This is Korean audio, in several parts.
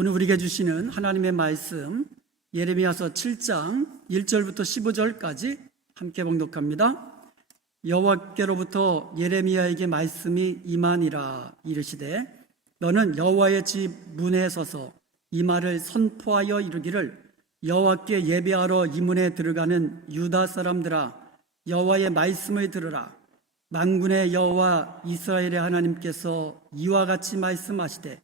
오늘 우리에게 주시는 하나님의 말씀 예레미야서 7장 1절부터 15절까지 함께 봉독합니다. 여호와께로부터 예레미야에게 말씀이 임하니라. 이르시되 너는 여호와의 집 문에 서서 이 말을 선포하여 이르기를 여호와께 예배하러 이 문에 들어가는 유다 사람들아, 여호와의 말씀을 들으라. 만군의 여호와 이스라엘의 하나님께서 이와 같이 말씀하시되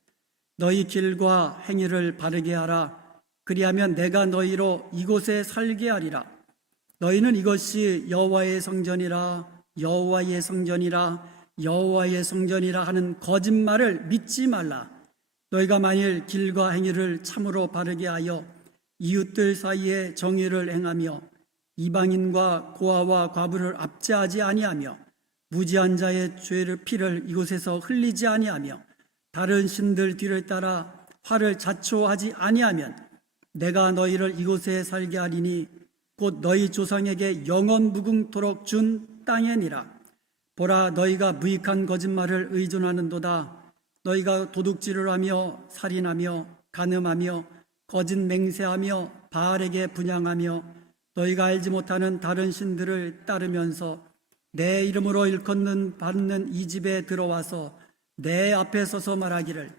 너희 길과 행위를 바르게 하라. 그리하면 내가 너희로 이곳에 살게 하리라. 너희는 이것이 여호와의 성전이라, 여호와의 성전이라, 여호와의 성전이라 하는 거짓말을 믿지 말라. 너희가 만일 길과 행위를 참으로 바르게 하여 이웃들 사이에 정의를 행하며 이방인과 고아와 과부를 압제하지 아니하며 무지한 자의 죄를 피를 이곳에서 흘리지 아니하며 다른 신들 뒤를 따라 화를 자초하지 아니하면 내가 너희를 이곳에 살게 하리니 곧 너희 조상에게 영원 무궁토록 준 땅이니라. 보라, 너희가 무익한 거짓말을 의존하는도다. 너희가 도둑질을 하며 살인하며 간음하며 거짓 맹세하며 바알에게 분향하며 너희가 알지 못하는 다른 신들을 따르면서 내 이름으로 일컫는 받는 이 집에 들어와서 내 앞에 서서 말하기를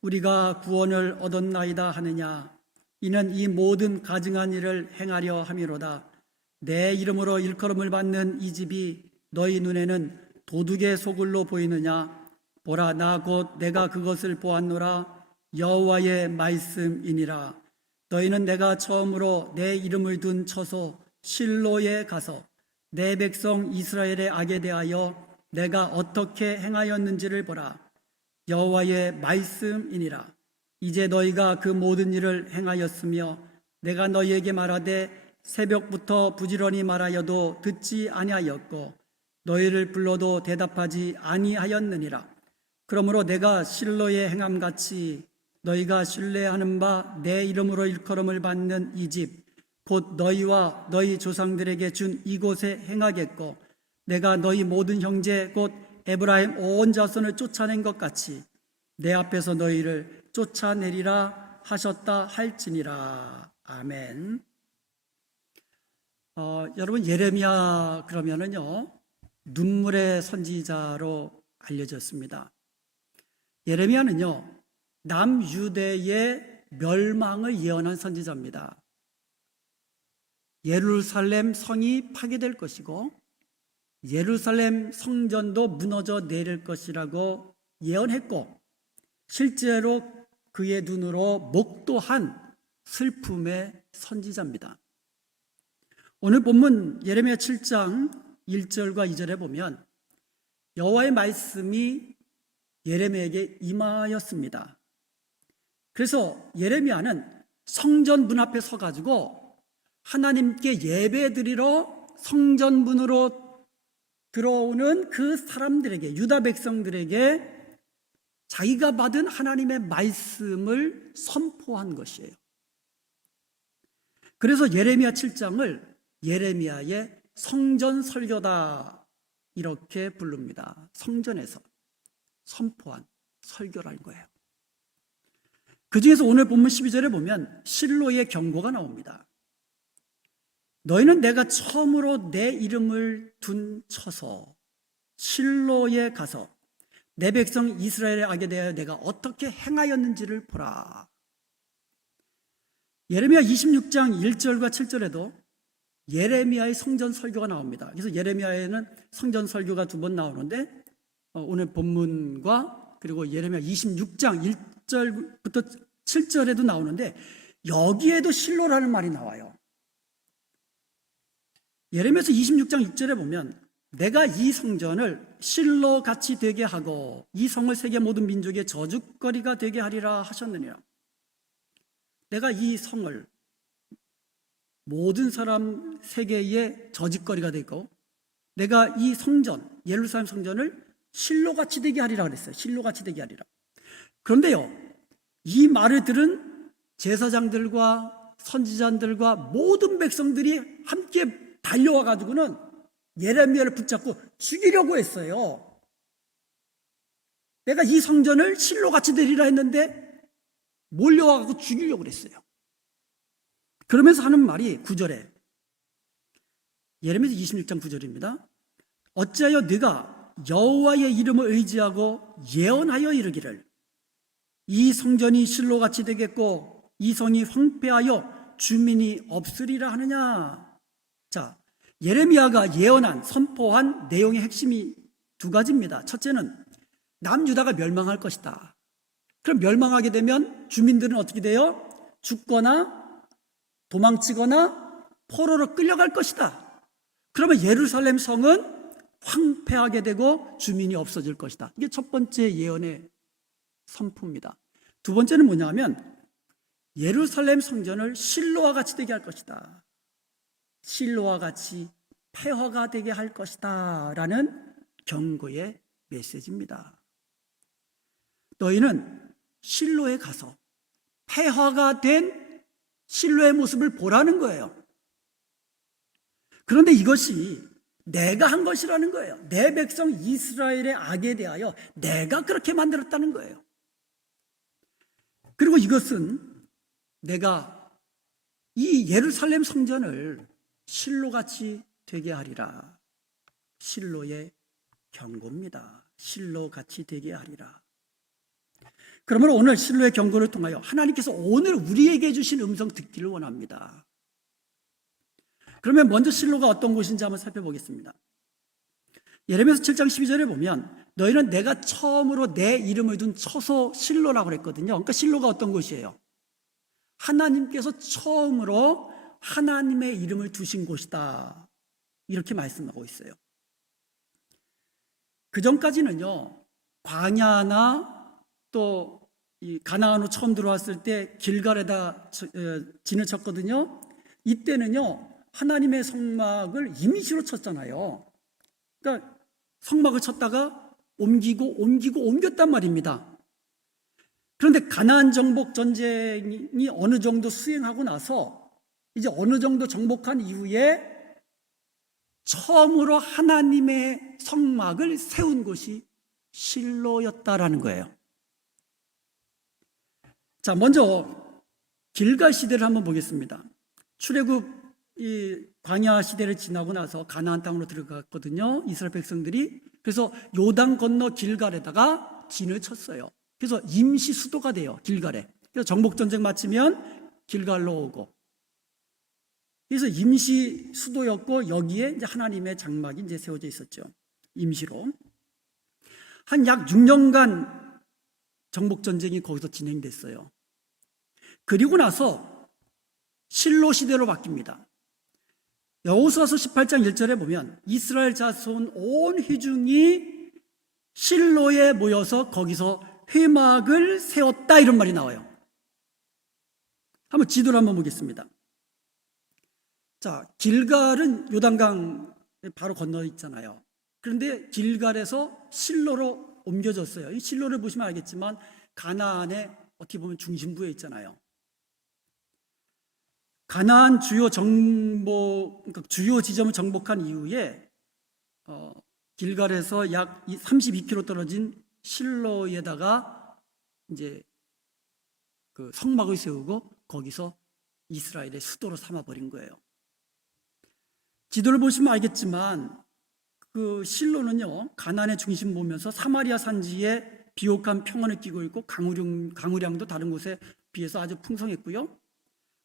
우리가 구원을 얻었나이다 하느냐. 이는 이 모든 가증한 일을 행하려 함이로다. 내 이름으로 일컬음을 받는 이 집이 너희 눈에는 도둑의 소굴로 보이느냐. 보라, 나 곧 내가 그것을 보았노라. 여호와의 말씀이니라. 너희는 내가 처음으로 내 이름을 둔 처소 실로에 가서 내 백성 이스라엘의 악에 대하여 내가 어떻게 행하였는지를 보라. 여호와의 말씀이니라. 이제 너희가 그 모든 일을 행하였으며 내가 너희에게 말하되 새벽부터 부지런히 말하여도 듣지 아니하였고 너희를 불러도 대답하지 아니하였느니라. 그러므로 내가 실로의 행함같이 너희가 신뢰하는 바 내 이름으로 일컬음을 받는 이 집 곧 너희와 너희 조상들에게 준 이곳에 행하겠고 내가 너희 모든 형제 곧 에브라임 온 자손을 쫓아낸 것 같이 내 앞에서 너희를 쫓아내리라 하셨다 할지니라. 아멘. 여러분, 예레미야 그러면은요 눈물의 선지자로 알려졌습니다. 예레미야는요 남유대의 멸망을 예언한 선지자입니다. 예루살렘 성이 파괴될 것이고 예루살렘 성전도 무너져 내릴 것이라고 예언했고 실제로 그의 눈으로 목도한 슬픔의 선지자입니다. 오늘 본문 예레미야 7장 1절과 2절에 보면 여호와의 말씀이 예레미야에게 임하였습니다. 그래서 예레미야는 성전 문 앞에 서가지고 하나님께 예배드리러 성전 문으로 들어오는 그 사람들에게, 유다 백성들에게 자기가 받은 하나님의 말씀을 선포한 것이에요. 그래서 예레미야 7장을 예레미야의 성전 설교다 이렇게 부릅니다. 성전에서 선포한 설교라는 거예요. 그 중에서 오늘 본문 12절에 보면 실로의 경고가 나옵니다. 너희는 내가 처음으로 내 이름을 둔 처소 실로에 가서 내 백성 이스라엘의 악에 대하여 내가 어떻게 행하였는지를 보라. 예레미야 26장 1절과 7절에도 예레미야의 성전 설교가 나옵니다. 그래서 예레미야에는 성전 설교가 2번 나오는데 오늘 본문과 그리고 예레미야 26장 1절부터 7절에도 나오는데 여기에도 실로라는 말이 나와요. 예레미야서 26장 6절에 보면 내가 이 성전을 실로 같이 되게 하고 이 성을 세계 모든 민족의 저주거리가 되게 하리라 하셨느니라. 내가 이 성을 모든 사람 세계의 저주거리가 되고 내가 이 성전 예루살렘 성전을 실로같이 되게 하리라 그랬어요. 실로같이 되게 하리라. 그런데요 이 말을 들은 제사장들과 선지자들과 모든 백성들이 함께 달려와 가지고는 예레미야를 붙잡고 죽이려고 했어요. 내가 이 성전을 실로같이 되리라 했는데 몰려와서 죽이려고 그랬어요. 그러면서 하는 말이 9절에, 예레미야 26장 9절입니다. 어찌하여 네가 여호와의 이름을 의지하고 예언하여 이르기를 이 성전이 실로같이 되겠고 이 성이 황폐하여 주민이 없으리라 하느냐. 자, 예레미야가 예언한, 선포한 내용의 핵심이 두 가지입니다. 첫째는 남유다가 멸망할 것이다. 그럼 멸망하게 되면 주민들은 어떻게 돼요? 죽거나 도망치거나 포로로 끌려갈 것이다. 그러면 예루살렘 성은 황폐하게 되고 주민이 없어질 것이다. 이게 첫 번째 예언의 선포입니다. 두 번째는 뭐냐면 예루살렘 성전을 실로와 같이 되게 할 것이다. 실로와 같이 폐허가 되게 할 것이다 라는 경고의 메시지입니다. 너희는 실로에 가서 폐허가 된 실로의 모습을 보라는 거예요. 그런데 이것이 내가 한 것이라는 거예요. 내 백성 이스라엘의 악에 대하여 내가 그렇게 만들었다는 거예요. 그리고 이것은 내가 이 예루살렘 성전을 실로같이 되게 하리라. 실로의 경고입니다. 실로같이 되게 하리라. 그러면 오늘 실로의 경고를 통하여 하나님께서 오늘 우리에게 주신 음성 듣기를 원합니다. 그러면 먼저 실로가 어떤 곳인지 한번 살펴보겠습니다. 예레미야서 7장 12절에 보면 너희는 내가 처음으로 내 이름을 둔 처소 실로라고 그랬거든요. 그러니까 실로가 어떤 곳이에요? 하나님께서 처음으로 하나님의 이름을 두신 곳이다. 이렇게 말씀하고 있어요. 그 전까지는요, 광야나 또 이 가나안으로 처음 들어왔을 때 길갈에다 진을 쳤거든요. 이때는요, 하나님의 성막을 임시로 쳤잖아요. 그러니까 성막을 쳤다가 옮겼단 말입니다. 그런데 가나안 정복 전쟁이 어느 정도 수행하고 나서 이제 어느 정도 정복한 이후에 처음으로 하나님의 성막을 세운 곳이 실로였다라는 거예요. 자, 먼저 길갈 시대를 한번 보겠습니다. 출애굽 이 광야 시대를 지나고 나서 가나안 땅으로 들어갔거든요. 이스라엘 백성들이. 그래서 요단 건너 길갈에다가 진을 쳤어요. 그래서 임시 수도가 돼요. 길갈에. 그래서 정복 전쟁 마치면 길갈로 오고. 그래서 임시 수도였고 여기에 이제 하나님의 장막이 이제 세워져 있었죠. 임시로. 한 약 6년간 정복 전쟁이 거기서 진행됐어요. 그리고 나서 실로 시대로 바뀝니다. 여호수아서 18장 1절에 보면 이스라엘 자손 온 회중이 실로에 모여서 거기서 회막을 세웠다 이런 말이 나와요. 한번 지도를 한번 보겠습니다. 자, 길갈은 요단강 바로 건너 있잖아요. 그런데 길갈에서 실로로 옮겨졌어요. 이 실로를 보시면 알겠지만 가나안의 어떻게 보면 중심부에 있잖아요. 가나안 주요 그러니까 주요 지점을 정복한 이후에 길갈에서 약 32km 떨어진 실로에다가 이제 그 성막을 세우고 거기서 이스라엘의 수도로 삼아버린 거예요. 지도를 보시면 알겠지만 그 실로는요, 가나안의 중심 보면서 사마리아 산지에 비옥한 평원을 끼고 있고 강우량도 다른 곳에 비해서 아주 풍성했고요.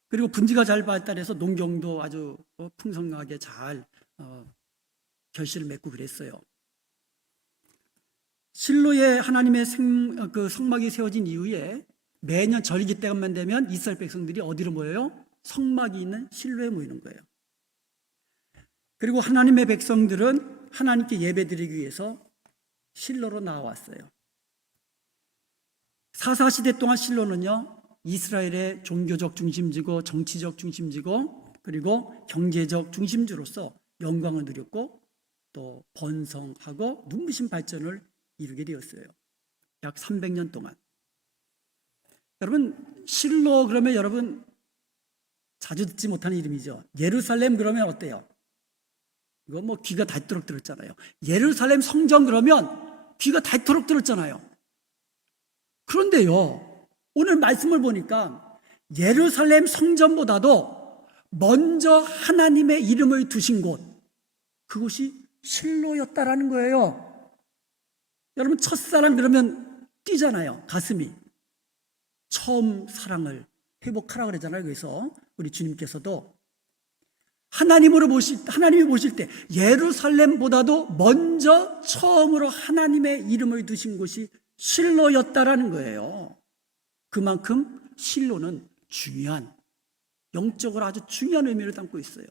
그리고 분지가 잘 발달해서 농경도 아주 풍성하게 잘 결실을 맺고 그랬어요. 실로에 하나님의 그 성막이 세워진 이후에 매년 절기 때만 되면 이스라엘 백성들이 어디로 모여요? 성막이 있는 실로에 모이는 거예요. 그리고 하나님의 백성들은 하나님께 예배드리기 위해서 실로로 나왔어요. 사사시대 동안 실로는요, 이스라엘의 종교적 중심지고 정치적 중심지고 그리고 경제적 중심지로서 영광을 누렸고 또 번성하고 눈부신 발전을 이루게 되었어요. 약 300년 동안. 여러분, 실로 그러면 여러분 자주 듣지 못하는 이름이죠. 예루살렘 그러면 어때요? 이거 뭐 귀가 닳도록 들었잖아요. 예루살렘 성전 그러면 귀가 닳도록 들었잖아요. 그런데요, 오늘 말씀을 보니까 예루살렘 성전보다도 먼저 하나님의 이름을 두신 곳, 그곳이 실로였다라는 거예요. 여러분, 첫사랑 그러면 뛰잖아요, 가슴이. 처음 사랑을 회복하라 그러잖아요. 그래서 우리 주님께서도 하나님이 보실 때 예루살렘보다도 먼저 처음으로 하나님의 이름을 두신 곳이 실로였다라는 거예요. 그만큼 실로는 중요한, 영적으로 아주 중요한 의미를 담고 있어요.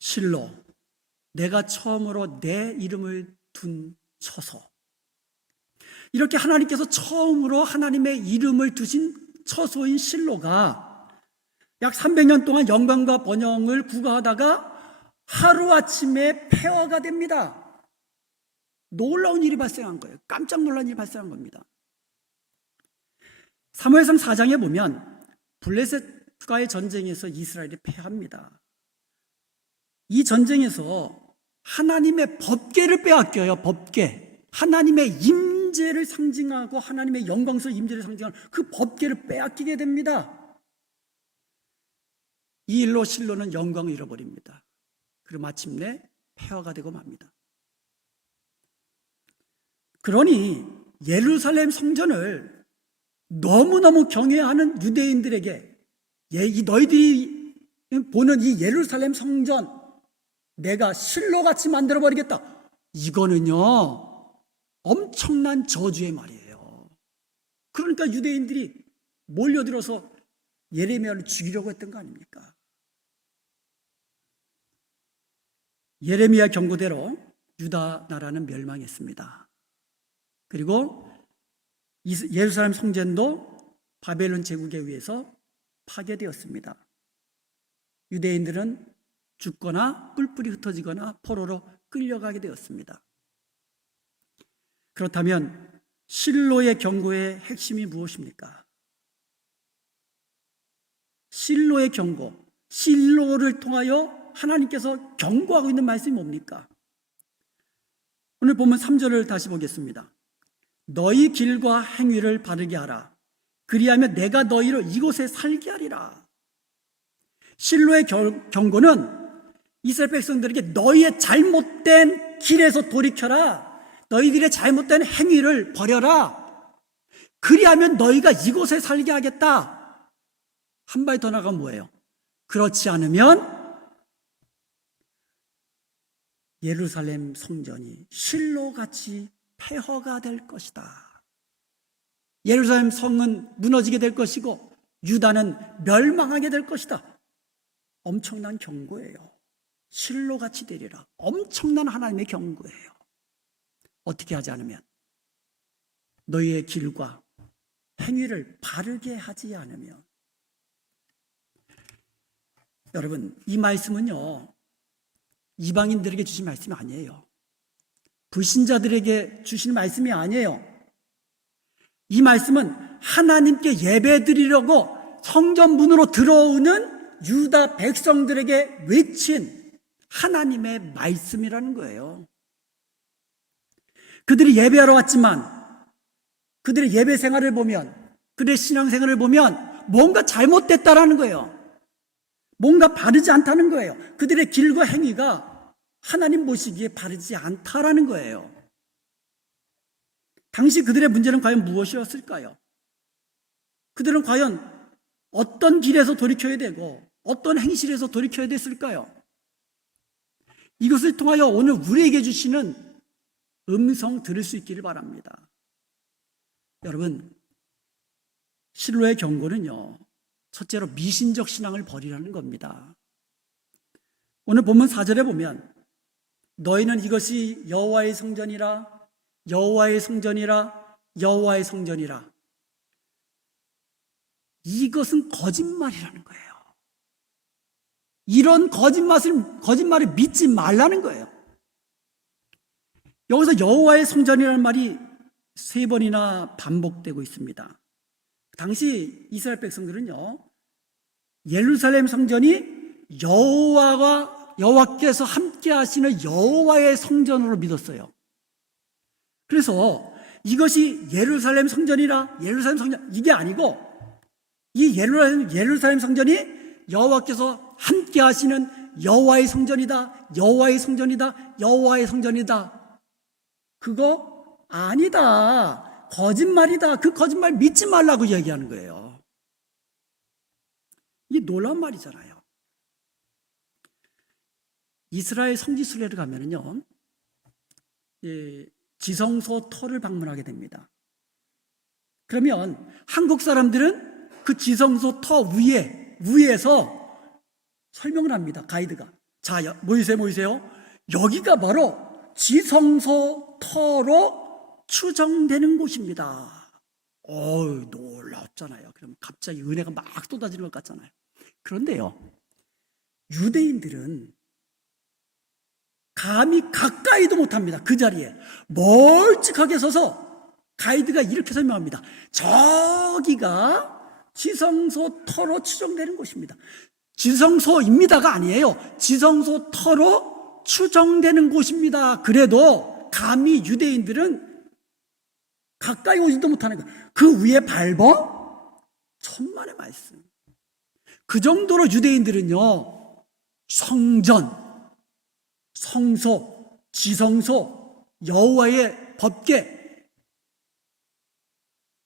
실로, 내가 처음으로 내 이름을 둔 처소. 이렇게 하나님께서 처음으로 하나님의 이름을 두신 처소인 실로가 약 300년 동안 영광과 번영을 구가하다가 하루아침에 폐허가 됩니다. 놀라운 일이 발생한 거예요. 깜짝 놀란 일이 발생한 겁니다. 사무엘상 4장에 보면 블레셋과의 전쟁에서 이스라엘이 패합니다. 이 전쟁에서 하나님의 법궤를 빼앗겨요. 법궤. 하나님의 임재를 상징하고 하나님의 영광스러운 임재를 상징하는 그 법궤를 빼앗기게 됩니다. 이 일로 실로는 영광을 잃어버립니다. 그리고 마침내 폐허가 되고 맙니다. 그러니 예루살렘 성전을 너무너무 경외하는 유대인들에게 너희들이 보는 이 예루살렘 성전 내가 실로같이 만들어버리겠다. 이거는요 엄청난 저주의 말이에요. 그러니까 유대인들이 몰려들어서 예레미야를 죽이려고 했던 거 아닙니까? 예레미야 경고대로 유다 나라는 멸망했습니다. 그리고 예루살렘 성전도 바벨론 제국에 의해서 파괴되었습니다. 유대인들은 죽거나 뿔뿔이 흩어지거나 포로로 끌려가게 되었습니다. 그렇다면 실로의 경고의 핵심이 무엇입니까? 실로의 경고, 실로를 통하여 하나님께서 경고하고 있는 말씀이 뭡니까? 오늘 보면 3절을 다시 보겠습니다. 너희 길과 행위를 바르게 하라. 그리하면 내가 너희를 이곳에 살게 하리라. 실로의 경고는 이스라엘 백성들에게 너희의 잘못된 길에서 돌이켜라. 너희들의 잘못된 행위를 버려라. 그리하면 너희가 이곳에 살게 하겠다. 한 발 더 나가면 뭐예요? 그렇지 않으면 예루살렘 성전이 실로같이 폐허가 될 것이다. 예루살렘 성은 무너지게 될 것이고 유다는 멸망하게 될 것이다. 엄청난 경고예요. 실로같이 되리라. 엄청난 하나님의 경고예요. 어떻게 하지 않으면? 너희의 길과 행위를 바르게 하지 않으면. 여러분, 이 말씀은요 이방인들에게 주신 말씀이 아니에요. 불신자들에게 주시는 말씀이 아니에요. 이 말씀은 하나님께 예배드리려고 성전 문으로 들어오는 유다 백성들에게 외친 하나님의 말씀이라는 거예요. 그들이 예배하러 왔지만 그들의 예배 생활을 보면, 그들의 신앙 생활을 보면 뭔가 잘못됐다라는 거예요. 뭔가 바르지 않다는 거예요. 그들의 길과 행위가 하나님 보시기에 바르지 않다라는 거예요. 당시 그들의 문제는 과연 무엇이었을까요? 그들은 과연 어떤 길에서 돌이켜야 되고 어떤 행실에서 돌이켜야 됐을까요? 이것을 통하여 오늘 우리에게 주시는 음성 들을 수 있기를 바랍니다. 여러분, 실로의 경고는요 첫째로 미신적 신앙을 버리라는 겁니다. 오늘 본문 4절에 보면 너희는 이것이 여호와의 성전이라 여호와의 성전이라 여호와의 성전이라. 이것은 거짓말이라는 거예요. 이런 거짓말을 믿지 말라는 거예요. 여기서 여호와의 성전이라는 말이 3번이나 반복되고 있습니다. 당시 이스라엘 백성들은요 예루살렘 성전이 여호와께서 함께 하시는 여호와의 성전으로 믿었어요. 그래서 이것이 예루살렘 성전이라 예루살렘 성전 이게 아니고 이 예루살렘 성전이 여호와께서 함께 하시는 여호와의 성전이다. 여호와의 성전이다. 여호와의 성전이다. 그거 아니다. 거짓말이다. 그 거짓말 믿지 말라고 얘기하는 거예요. 이게 놀라운 말이잖아요. 이스라엘 성지순례를 가면은요, 지성소 터를 방문하게 됩니다. 그러면 한국 사람들은 그 지성소 터 위에서 설명을 합니다. 가이드가. 자, 모이세요. 여기가 바로 지성소 터로 추정되는 곳입니다. 놀랍잖아요. 그럼 갑자기 은혜가 막 쏟아지는 것 같잖아요. 그런데요, 유대인들은 감히 가까이도 못합니다. 그 자리에 멀찍하게 서서 가이드가 이렇게 설명합니다. 저기가 지성소 터로 추정되는 곳입니다. 지성소입니다가 아니에요. 지성소 터로 추정되는 곳입니다. 그래도 감히 유대인들은 가까이 오지도 못하는 거예요. 그 위에 밟어? 천만의 말씀. 그 정도로 유대인들은요, 성전, 성소, 지성소, 여호와의 법궤,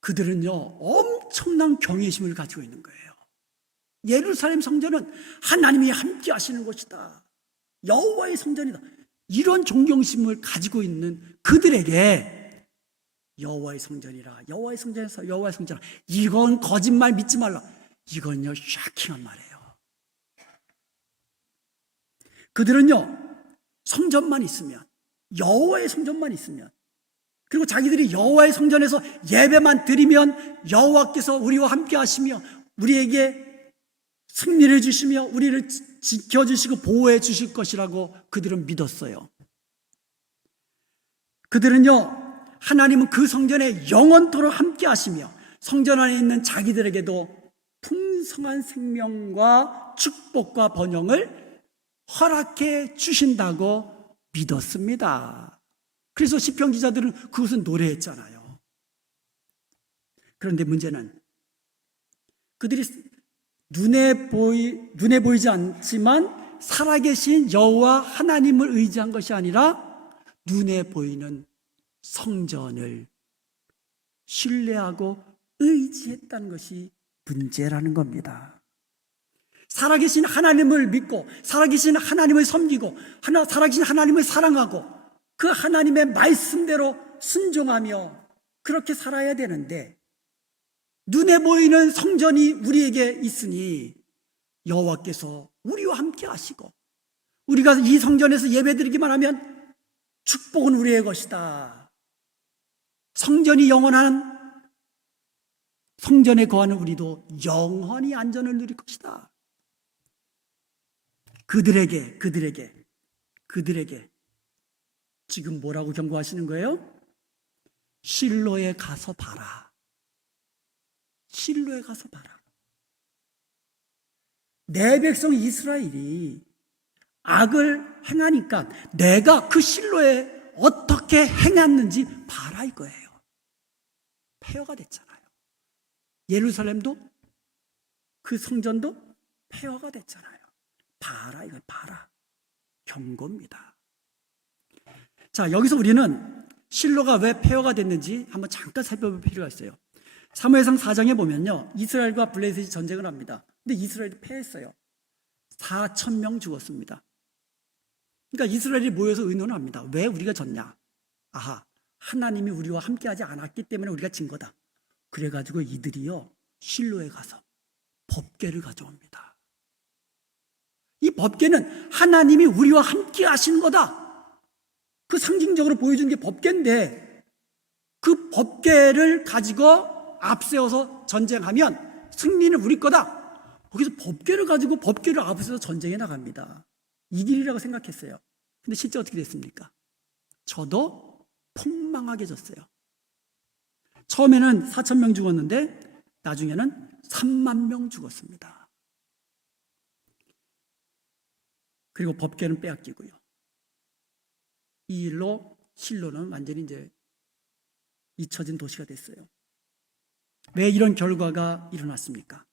그들은요 엄청난 경외심을 가지고 있는 거예요. 예루살렘 성전은 하나님이 함께 하시는 곳이다. 여호와의 성전이다. 이런 존경심을 가지고 있는 그들에게 여호와의 성전이라, 여호와의 성전에서 여호와의 성전이라, 이건 거짓말 믿지 말라. 이건요 샤킹한 말이에요. 그들은요 성전만 있으면, 여호와의 성전만 있으면, 그리고 자기들이 여호와의 성전에서 예배만 드리면 여호와께서 우리와 함께 하시며 우리에게 승리를 주시며 우리를 지켜주시고 보호해 주실 것이라고 그들은 믿었어요. 그들은요, 하나님은 그 성전에 영원토록 함께 하시며 성전 안에 있는 자기들에게도 풍성한 생명과 축복과 번영을 허락해 주신다고 믿었습니다. 그래서 시편 기자들은 그것은 노래했잖아요. 그런데 문제는 그들이 눈에 보이지 않지만 살아계신 여호와 하나님을 의지한 것이 아니라 눈에 보이는 성전을 신뢰하고 의지했다는 것이 문제라는 겁니다. 살아계신 하나님을 믿고 살아계신 하나님을 섬기고 살아계신 하나님을 사랑하고 그 하나님의 말씀대로 순종하며 그렇게 살아야 되는데, 눈에 보이는 성전이 우리에게 있으니 여호와께서 우리와 함께 하시고 우리가 이 성전에서 예배드리기만 하면 축복은 우리의 것이다. 성전이 영원한 성전에 거하는 우리도 영원히 안전을 누릴 것이다. 그들에게 지금 뭐라고 경고하시는 거예요? 실로에 가서 봐라. 실로에 가서 봐라. 내 백성 이스라엘이 악을 행하니까 내가 그 실로에 어떻게 행했는지 봐라 이거예요. 폐허가 됐잖아요. 예루살렘도 그 성전도 폐허가 됐잖아요. 봐라, 이걸 봐라. 경고입니다. 자, 여기서 우리는 실로가 왜 폐허가 됐는지 한번 잠깐 살펴볼 필요가 있어요. 사무엘상 4장에 보면요, 이스라엘과 블레셋이 전쟁을 합니다. 근데 이스라엘이 패했어요. 4,000명 죽었습니다. 그러니까 이스라엘이 모여서 의논합니다. 왜 우리가 졌냐? 아하, 하나님이 우리와 함께하지 않았기 때문에 우리가 진 거다. 그래가지고 이들이요, 실로에 가서 법궤를 가져옵니다. 이 법궤는 하나님이 우리와 함께 하시는 거다. 그 상징적으로 보여주는 게 법궤인데, 그 법궤를 가지고 앞세워서 전쟁하면 승리는 우리 거다. 거기서 법궤를 가지고 법궤를 앞세워서 전쟁에 나갑니다. 이길이라고 생각했어요. 근데 실제 어떻게 됐습니까? 저도 폭망하게 졌어요. 처음에는 4,000명 죽었는데 나중에는 3만 명 죽었습니다. 그리고 법궤는 빼앗기고요. 이 일로 실로는 완전히 이제 잊혀진 도시가 됐어요. 왜 이런 결과가 일어났습니까?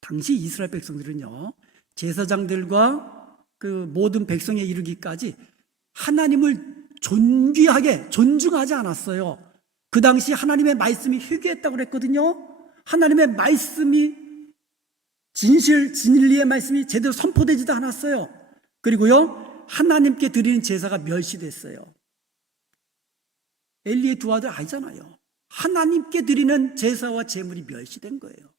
당시 이스라엘 백성들은요, 제사장들과 그 모든 백성에 이르기까지 하나님을 존귀하게 존중하지 않았어요. 그 당시 하나님의 말씀이 희귀했다고 그랬거든요. 하나님의 말씀이 진리의 말씀이 제대로 선포되지도 않았어요. 그리고요, 하나님께 드리는 제사가 멸시됐어요. 엘리의 두 아들 아니잖아요. 하나님께 드리는 제사와 제물이 멸시된 거예요.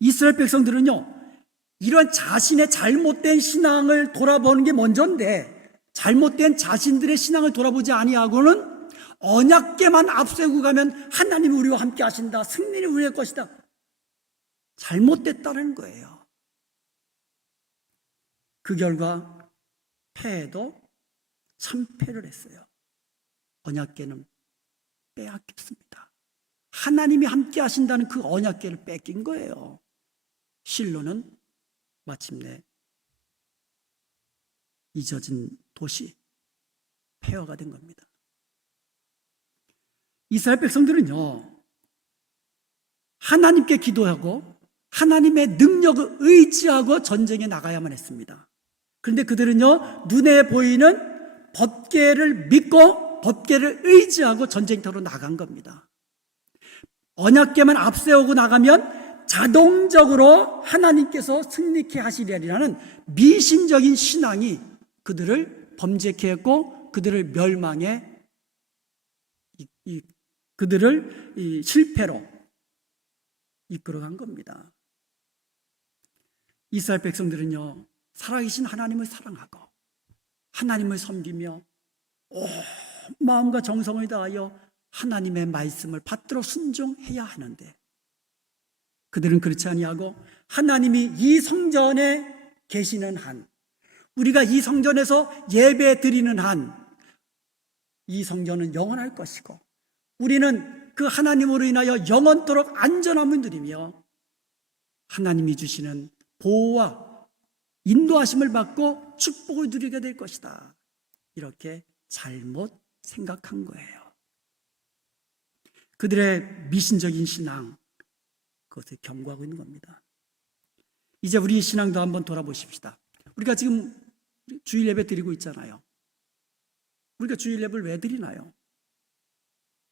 이스라엘 백성들은요, 이런 자신의 잘못된 신앙을 돌아보는 게 먼저인데, 잘못된 자신들의 신앙을 돌아보지 아니하고는 언약궤만 앞세우고 가면 하나님이 우리와 함께 하신다, 승리는 우리의 것이다, 잘못됐다는 거예요. 그 결과 패해도 참패를 했어요. 언약궤는 빼앗겼습니다. 하나님이 함께 하신다는 그 언약궤를 뺏긴 거예요. 실로는 마침내 잊어진 도시, 폐허가 된 겁니다. 이스라엘 백성들은요, 하나님께 기도하고 하나님의 능력을 의지하고 전쟁에 나가야만 했습니다. 그런데 그들은요, 눈에 보이는 법궤를 믿고 법궤를 의지하고 전쟁터로 나간 겁니다. 언약궤만 앞세우고 나가면 자동적으로 하나님께서 승리케 하시리라는 미신적인 신앙이 그들을 범죄케 했고 그들을 멸망에, 그들을 실패로 이끌어간 겁니다. 이스라엘 백성들은요, 살아계신 하나님을 사랑하고 하나님을 섬기며 온 마음과 정성을 다하여 하나님의 말씀을 받들어 순종해야 하는데, 그들은 그렇지 아니하고 하나님이 이 성전에 계시는 한, 우리가 이 성전에서 예배 드리는 한, 이 성전은 영원할 것이고 우리는 그 하나님으로 인하여 영원토록 안전함을 누리며 하나님이 주시는 보호와 인도하심을 받고 축복을 누리게 될 것이다, 이렇게 잘못 생각한 거예요. 그들의 미신적인 신앙, 그것을 경고하고 있는 겁니다. 이제 우리 신앙도 한번 돌아보십시다. 우리가 지금 주일 예배 드리고 있잖아요. 우리가 주일 예배를 왜 드리나요?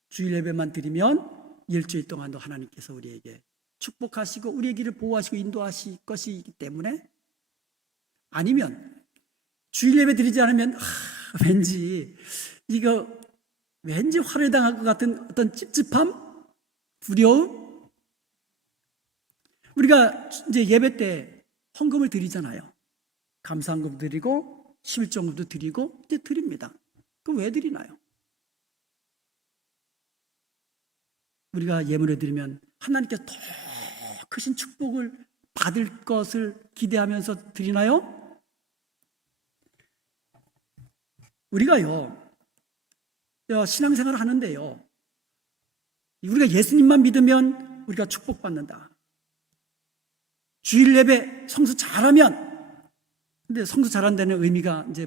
주일 예배만 드리면 일주일 동안도 하나님께서 우리에게 축복하시고 우리의 길을 보호하시고 인도하실 것이기 때문에? 아니면 주일 예배 드리지 않으면 왠지 화를 당할 것 같은 어떤 찝찝함, 두려움? 우리가 이제 예배 때 헌금을 드리잖아요. 감사헌금 드리고 11조금도 드리고 이제 드립니다. 그럼 왜 드리나요? 우리가 예물을 드리면 하나님께서 더 크신 축복을 받을 것을 기대하면서 드리나요? 우리가요, 신앙생활을 하는데요, 우리가 예수님만 믿으면 우리가 축복받는다. 주일 예배 성수 잘하면, 근데 성수 잘한다는 의미가 이제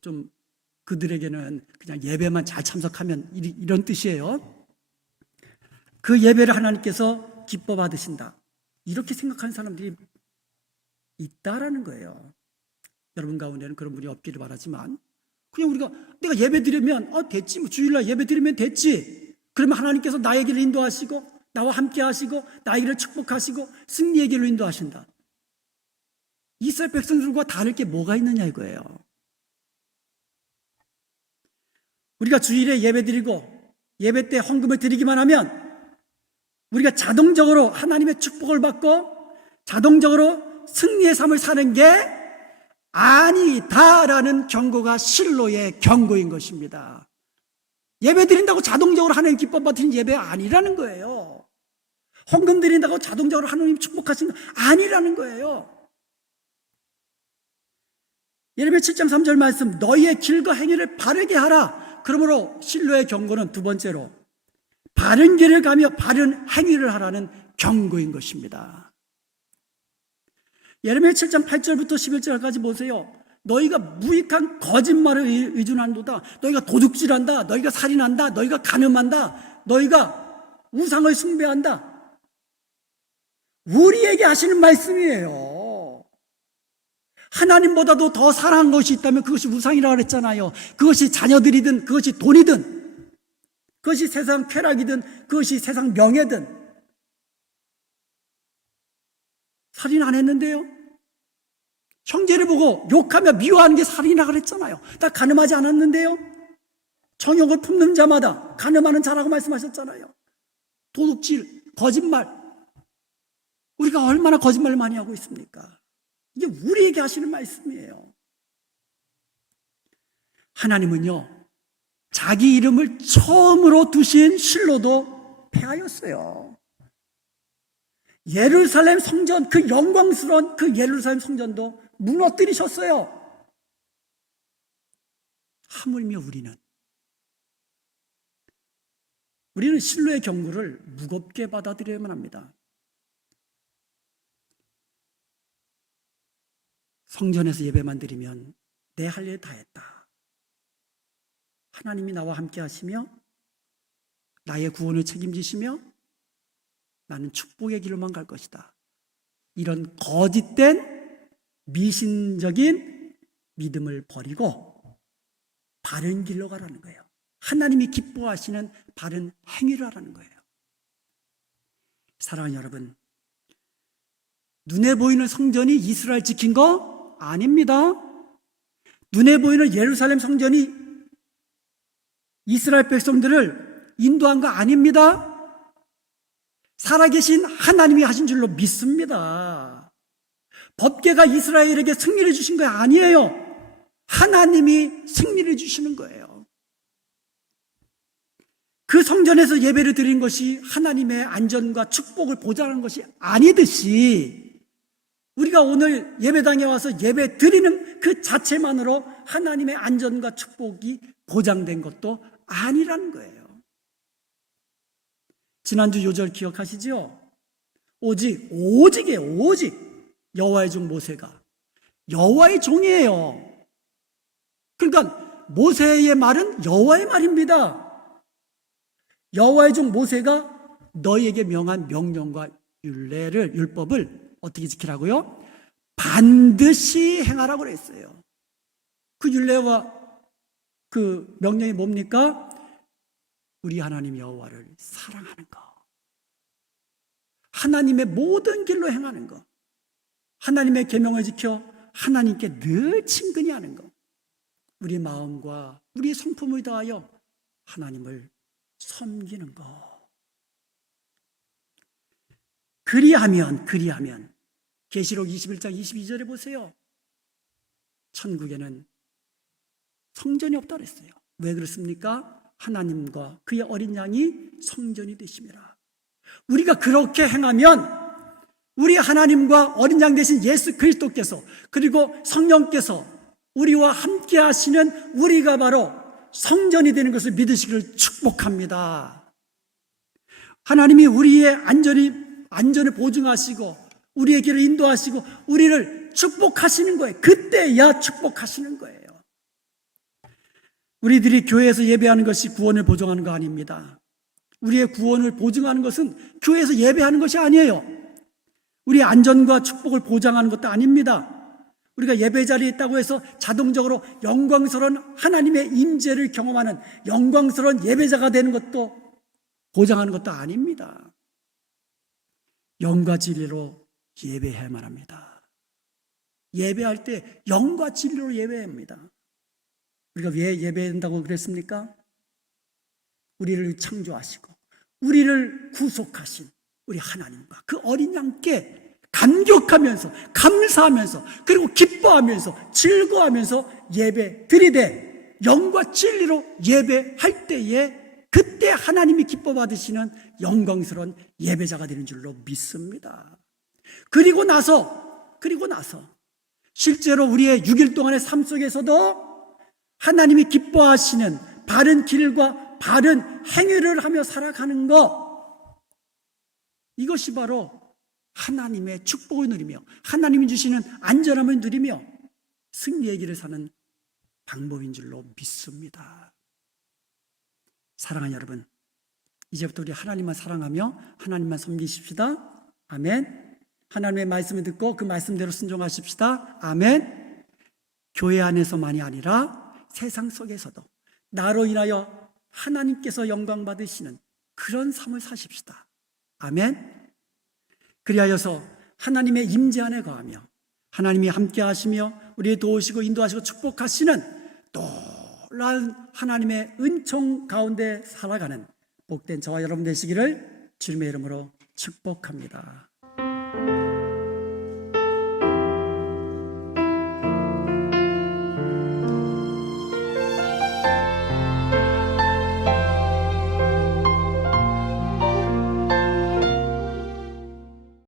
좀 그들에게는 그냥 예배만 잘 참석하면 이런 뜻이에요. 그 예배를 하나님께서 기뻐 받으신다, 이렇게 생각하는 사람들이 있다라는 거예요. 여러분 가운데는 그런 분이 없기를 바라지만, 그냥 내가 예배 드리면 됐지, 주일날 예배 드리면 됐지, 그러면 하나님께서 나의 길을 인도하시고 나와 함께 하시고 나의 길을 축복하시고 승리의 길로 인도하신다. 이스라엘 백성들과 다를 게 뭐가 있느냐 이거예요. 우리가 주일에 예배 드리고 예배 때 헌금을 드리기만 하면 우리가 자동적으로 하나님의 축복을 받고 자동적으로 승리의 삶을 사는 게 아니다라는 경고가 실로의 경고인 것입니다. 예배 드린다고 자동적으로 하나님 기뻐 받으신 예배 아니라는 거예요. 헌금 드린다고 자동적으로 하나님 축복하신 거 아니라는 거예요. 예레미야 7장 3절 말씀, 너희의 길과 행위를 바르게 하라. 그러므로 실로의 경고는 두 번째로 바른 길을 가며 바른 행위를 하라는 경고인 것입니다. 예레미야 7장 8절부터 11절까지 보세요. 너희가 무익한 거짓말을 의존한도다. 너희가 도둑질한다. 너희가 살인한다. 너희가 간음한다. 너희가 우상을 숭배한다. 우리에게 하시는 말씀이에요. 하나님보다도 더 사랑한 것이 있다면 그것이 우상이라고 그랬잖아요. 그것이 자녀들이든 그것이 돈이든 그것이 세상 쾌락이든 그것이 세상 명예든. 살인 안 했는데요. 형제를 보고 욕하며 미워하는 게 살인이라고 그랬잖아요. 다 간음하지 않았는데요. 정욕을 품는 자마다 간음하는 자라고 말씀하셨잖아요. 도둑질, 거짓말. 우리가 얼마나 거짓말을 많이 하고 있습니까? 이게 우리에게 하시는 말씀이에요. 하나님은요, 자기 이름을 처음으로 두신 실로도 패하였어요. 예루살렘 성전, 그 영광스러운 그 예루살렘 성전도 무너뜨리셨어요. 하물며 우리는 실로의 경고를 무겁게 받아들여야만 합니다. 성전에서 예배만 드리면 내 할 일 다 했다. 하나님이 나와 함께 하시며 나의 구원을 책임지시며 나는 축복의 길로만 갈 것이다. 이런 거짓된 미신적인 믿음을 버리고 바른 길로 가라는 거예요. 하나님이 기뻐하시는 바른 행위를 하라는 거예요. 사랑하는 여러분, 눈에 보이는 성전이 이스라엘 지킨 거 아닙니다. 눈에 보이는 예루살렘 성전이 이스라엘 백성들을 인도한 거 아닙니다. 살아계신 하나님이 하신 줄로 믿습니다. 법궤가 이스라엘에게 승리를 주신 거 아니에요. 하나님이 승리를 주시는 거예요. 그 성전에서 예배를 드리는 것이 하나님의 안전과 축복을 보장하는 것이 아니듯이 우리가 오늘 예배당에 와서 예배 드리는 그 자체만으로 하나님의 안전과 축복이 보장된 것도 아니라는 거예요. 지난주 요절 기억하시죠? 오직이에요. 오직 여호와의 종 모세가 여호와의 종이에요. 그러니까 모세의 말은 여호와의 말입니다. 여호와의 종 모세가 너희에게 명한 명령과 율법을 어떻게 지키라고요? 반드시 행하라고 그랬어요. 그 율례와 그 명령이 뭡니까? 우리 하나님 여호와를 사랑하는 것, 하나님의 모든 길로 행하는 것, 하나님의 계명을 지켜 하나님께 늘 친근히 하는 것, 우리 마음과 우리 성품을 다하여 하나님을 섬기는 것. 그리하면 계시록 21장 22절에 보세요. 천국에는 성전이 없다 그랬어요. 왜 그렇습니까? 하나님과 그의 어린 양이 성전이 되심이라. 우리가 그렇게 행하면 우리 하나님과 어린 양 되신 예수 그리스도께서 그리고 성령께서 우리와 함께 하시는 우리가 바로 성전이 되는 것을 믿으시기를 축복합니다. 하나님이 우리의 안전을 보증하시고 우리의 길을 인도하시고 우리를 축복하시는 거예요. 그때야 축복하시는 거예요. 우리들이 교회에서 예배하는 것이 구원을 보증하는 거 아닙니다. 우리의 구원을 보증하는 것은 교회에서 예배하는 것이 아니에요. 우리의 안전과 축복을 보장하는 것도 아닙니다. 우리가 예배 자리에 있다고 해서 자동적으로 영광스러운 하나님의 임재를 경험하는 영광스러운 예배자가 되는 것도 보장하는 것도 아닙니다. 영과 진리로 예배해야만 합니다. 예배할 때 영과 진리로 예배해야 합니다. 우리가 왜 예배한다고 그랬습니까? 우리를 창조하시고 우리를 구속하신 우리 하나님과 그 어린 양께 감격하면서 감사하면서 그리고 기뻐하면서 즐거워하면서 예배 드리되 영과 진리로 예배할 때에 그때 하나님이 기뻐 받으시는 영광스러운 예배자가 되는 줄로 믿습니다. 그리고 나서 실제로 우리의 6일 동안의 삶 속에서도 하나님이 기뻐하시는 바른 길과 바른 행위를 하며 살아가는 것, 이것이 바로 하나님의 축복을 누리며 하나님이 주시는 안전함을 누리며 승리의 길을 사는 방법인 줄로 믿습니다. 사랑하는 여러분, 이제부터 우리 하나님만 사랑하며 하나님만 섬기십시다. 아멘. 하나님의 말씀을 듣고 그 말씀대로 순종하십시다. 아멘. 교회 안에서만이 아니라 세상 속에서도 나로 인하여 하나님께서 영광 받으시는 그런 삶을 사십시다. 아멘. 그리하여서 하나님의 임재 안에 거하며 하나님이 함께 하시며 우리의 도우시고 인도하시고 축복하시는 놀라운 하나님의 은총 가운데 살아가는 복된 저와 여러분 되시기를 주님의 이름으로 축복합니다.